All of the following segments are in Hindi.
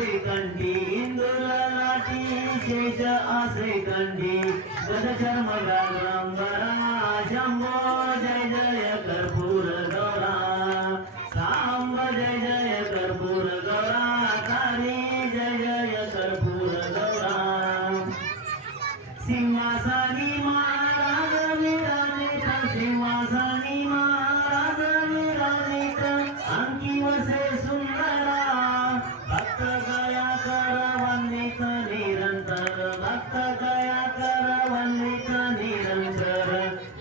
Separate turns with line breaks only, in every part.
ఆశై కంటి ఇందుల నాటి శేష ఆశై కంటి గద చర్మ గాగంబరా శంభో జయ జయ కర్ప भक्त गया कर वंदित निरंतर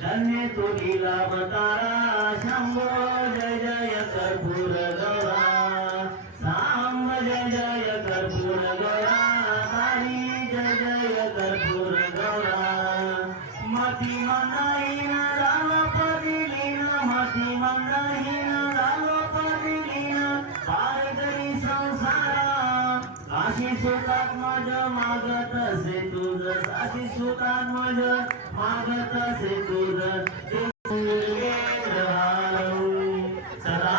धन्य तुली लाभतारा शंभो जय जय कर्पूर गौरा सांब जय जय कर्पूर गौरा काली जय जय कर्पूर गौरा मती मंदाहीन राम पदिलीन मती मंदाहीन राम पदिलीन पार करी संसारा अशी सुखात मज मागत असे तुझ अशी सुखात मज मागत असे तुझ. सदा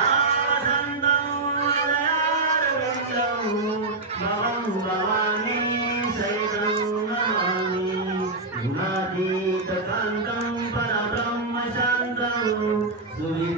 हृदयारविन्दं भवं भवानी गुणातीतकान्तं परब्रह्मशान्तं सुविद्यादिदेवं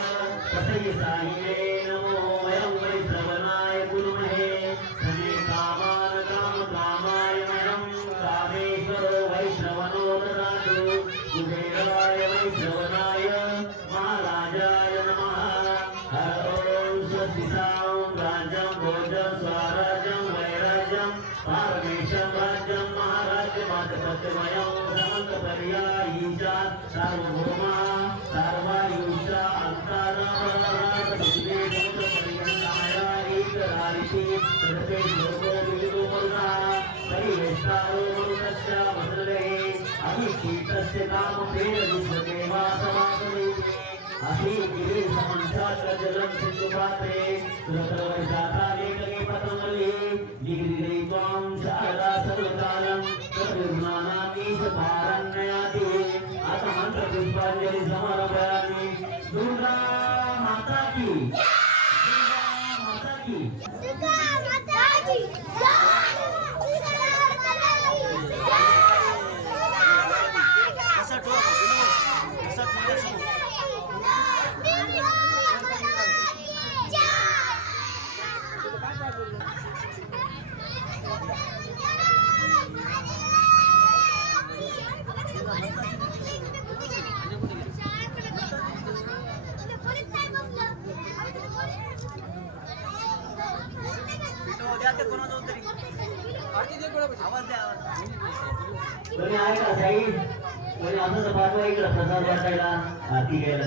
महाराज्यमातपत्यमयं समन्तपर्यायीशा सार्वभौमा सर्वायुषा अंतारापरापतिवेदमुखपर्यन्ताया एकरारिति तदपे श्लोको विविधो मुरुगा परिवेष्टारो मरुतस्य वसले अभिषीतस्य कामपेन विश्वदेवा समासमेते असी गिरी समंसात्र जलं सिंधुपात्रे समर्पयामि। दुर्गा माता की। दुर्गा माता की।
दुर्गा माता की।
विनोद कोणाजवळ तरी. आवाज द्या आवाज
कोणी आहे का साई. कोणी असं पाठवा इकडं प्रसाद वाटायला आरती घ्यायला